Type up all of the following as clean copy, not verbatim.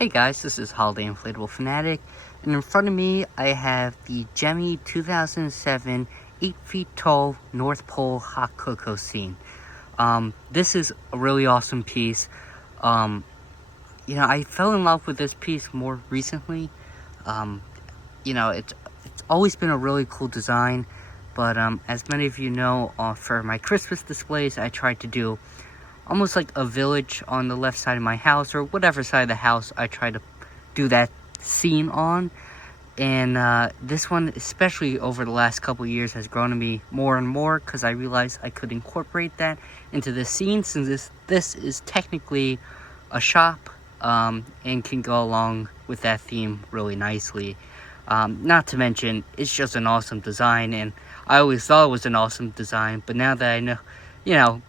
Hey guys, this is Holiday Inflatable Fanatic, and in front of me I have the Gemmy 2007 8 feet tall North Pole hot cocoa scene. This is a really awesome piece. I fell in love with this piece more recently. It's always been a really cool design, but as many of you know, for my Christmas displays, I tried to do almost like a village on the left side of my house, or whatever side of the house I try to do that scene on. And this one, especially over the last couple of years, has grown to me more and more because I realized I could incorporate that into the scene, since this is technically a shop, and can go along with that theme really nicely. Not to mention, it's just an awesome design, and I always thought it was an awesome design, but now that I know,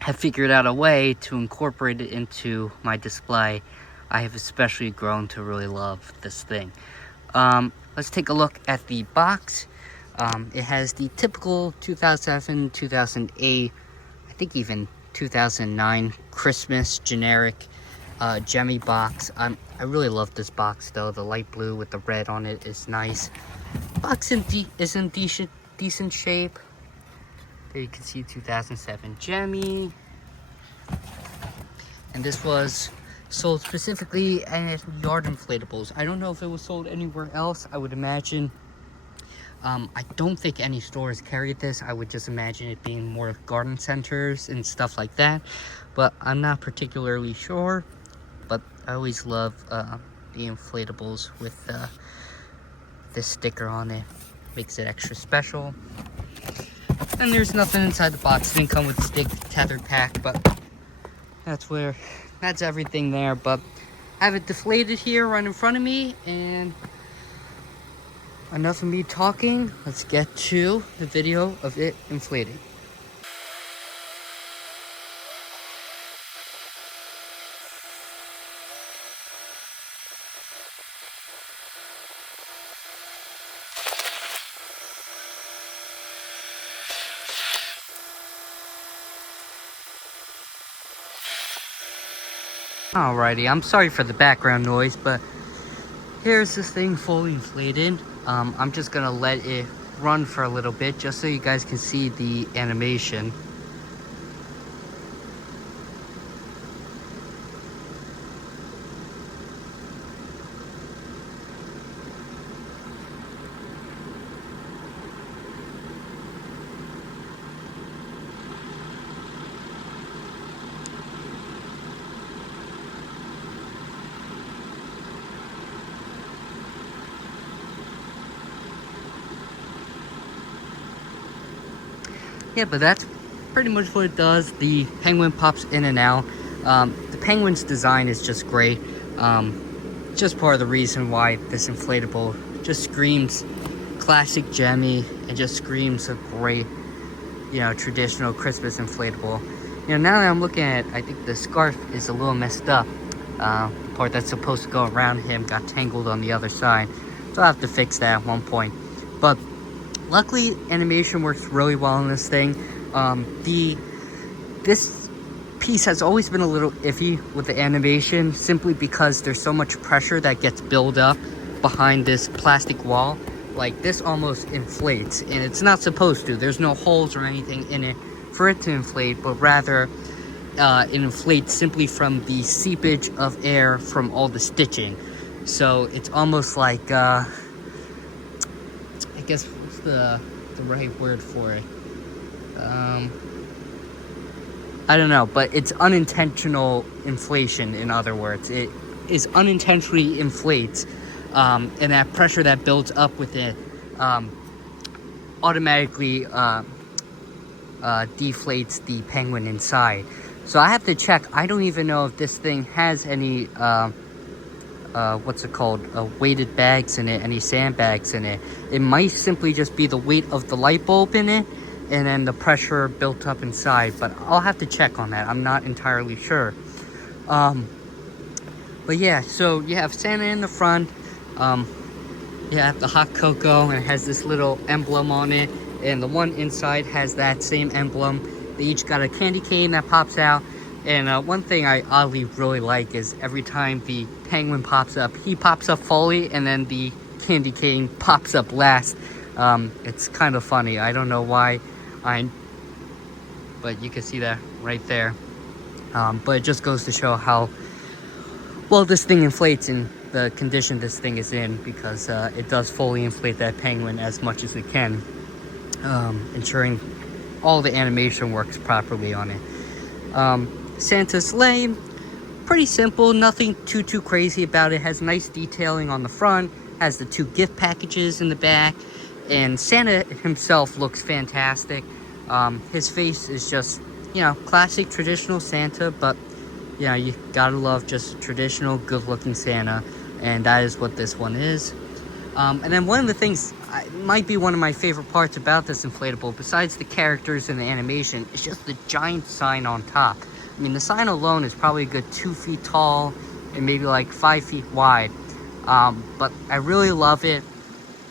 have figured out a way to incorporate it into my display, I have especially grown to really love this thing. Let's take a look at the box. It has the typical 2007, 2008, I think even 2009 Christmas generic Gemmy box. I really love this box though. The light blue with the red on it is nice. Box is in decent shape. There you can see 2007 Gemmy. And this was sold specifically at Yard Inflatables. I don't know if it was sold anywhere else. I would imagine, I don't think any stores carried this. I would just imagine it being more garden centers and stuff like that. But I'm not particularly sure. But I always love the inflatables with this sticker on it. Makes it extra special. And there's nothing inside the box. It didn't come with a stick tethered pack, but that's everything there. But I have it deflated here right in front of me, and enough of me talking. Let's get to the video of it inflating. Alrighty, I'm sorry for the background noise, but here's this thing fully inflated. I'm just gonna let it run for a little bit just so you guys can see the animation. Yeah, but that's pretty much what it does. The penguin pops in and out. The penguin's design is just great. Just part of the reason why this inflatable just screams classic Gemmy and just screams a great, traditional Christmas inflatable. Now that I'm looking at it, I think the scarf is a little messed up. The part that's supposed to go around him got tangled on the other side. So I'll have to fix that at one point. But luckily, animation works really well on this thing. This piece has always been a little iffy with the animation, simply because there's so much pressure that gets built up behind this plastic wall. Like, this almost inflates, and it's not supposed to. There's no holes or anything in it for it to inflate, but rather it inflates simply from the seepage of air from all the stitching. So it's almost like, I guess, what's the right word for it? I don't know, but it's unintentional inflation. In other words, it is unintentionally inflates, and that pressure that builds up with it automatically deflates the penguin inside. So I have to check. I don't even know if this thing has any weighted bags in it, any sandbags in it. It might simply just be the weight of the light bulb in it, and then the pressure built up inside, but I'll have to check on that. I'm not entirely sure. But yeah, so you have Santa in the front, you have the hot cocoa, and it has this little emblem on it, and the one inside has that same emblem. They each got a candy cane that pops out. And one thing I oddly really like is every time the penguin pops up, he pops up fully, and then the candy cane pops up last. It's kind of funny. I don't know why, but you can see that right there. But it just goes to show how well this thing inflates in the condition this thing is in, because it does fully inflate that penguin as much as it can, ensuring all the animation works properly on it. Santa's sleigh, pretty simple, nothing too crazy about it. Has nice detailing on the front, has the 2 gift packages in the back, and Santa himself looks fantastic. His face is just, you know, classic traditional Santa, but yeah, you gotta love just traditional good looking Santa, and that is what this one is. And then one of the things, might be one of my favorite parts about this inflatable, besides the characters and the animation, is just the giant sign on top. I mean, the sign alone is probably a good 2 feet tall and maybe like 5 feet wide. But I really love it.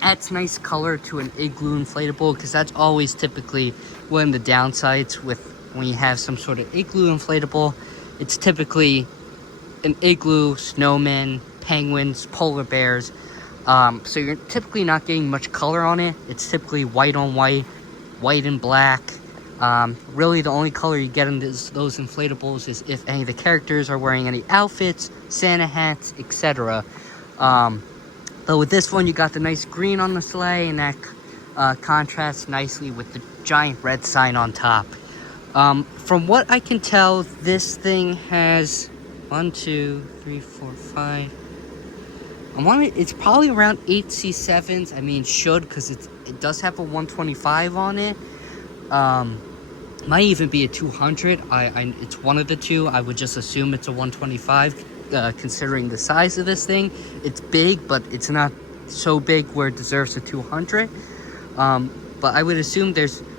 Adds nice color to an Igloo inflatable, because that's always typically one of the downsides with when you have some sort of Igloo inflatable. It's typically an igloo, snowmen, penguins, polar bears. So you're typically not getting much color on it. It's typically white on white, white and black. Really the only color you get in those inflatables is if any of the characters are wearing any outfits, Santa hats, etc. But with this one, you got the nice green on the sleigh, and that contrasts nicely with the giant red sign on top. From what I can tell, this thing has 1, 2, 3, 4, 5. It's probably around 8 C7s. I mean, should, because it does have a 125 on it. Might even be a 200. It's one of the two. I would just assume it's a 125, considering the size of this thing. It's big, but it's not so big where it deserves a 200. But I would assume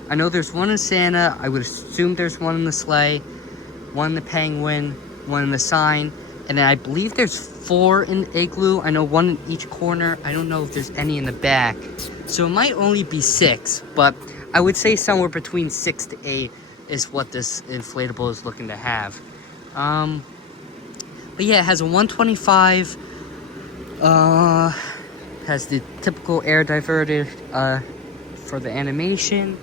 I know there's one in Santa. I would assume there's one in the sleigh, one in the penguin, one in the sign, and then I believe there's 4 in the Igloo. I know one in each corner. I don't know if there's any in the back. So it might only be 6, but I would say somewhere between 6 to 8 is what this inflatable is looking to have. But yeah, it has a 125, has the typical air diverted for the animation.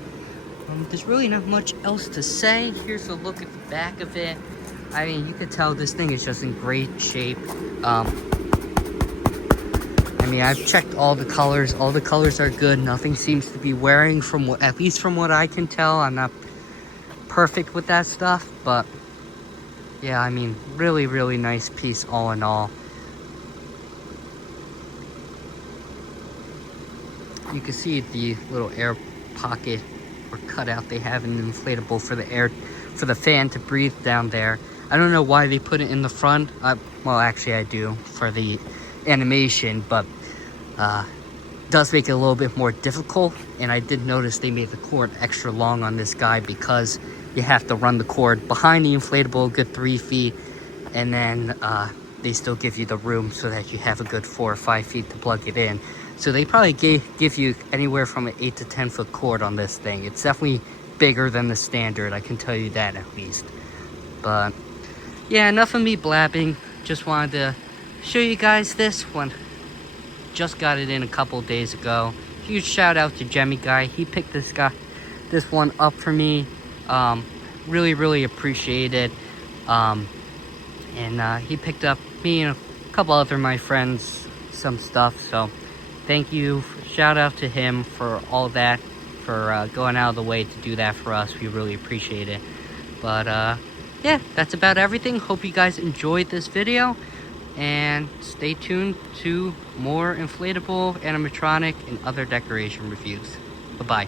There's really not much else to say. Here's a look at the back of it. I mean, you could tell this thing is just in great shape. I mean, I've checked all the colors. All the colors are good. Nothing seems to be wearing, at least from what I can tell. I'm not perfect with that stuff, but yeah, I mean, really nice piece all in all. You can see the little air pocket or cutout they have in the inflatable for the fan to breathe down there. I don't know why they put it in the front. Well, actually I do, for the animation, but does make it a little bit more difficult. And I did notice they made the cord extra long on this guy, because you have to run the cord behind the inflatable a good 3 feet, and then they still give you the room so that you have a good 4 or 5 feet to plug it in. So they probably give you anywhere from an 8 to 10 foot cord on this thing. It's definitely bigger than the standard, I can tell you that at least. But yeah, enough of me blabbing. Just wanted to show you guys this one. Just got it in a couple days ago. Huge shout out to Gemmy guy. He picked this one up for me. Really appreciate it. And he picked up me and a couple other my friends some stuff. So thank you. Shout out to him for all that, for going out of the way to do that for us. We really appreciate it. But yeah, that's about everything. Hope you guys enjoyed this video, and stay tuned to more inflatable, animatronic, and other decoration reviews. Bye-bye.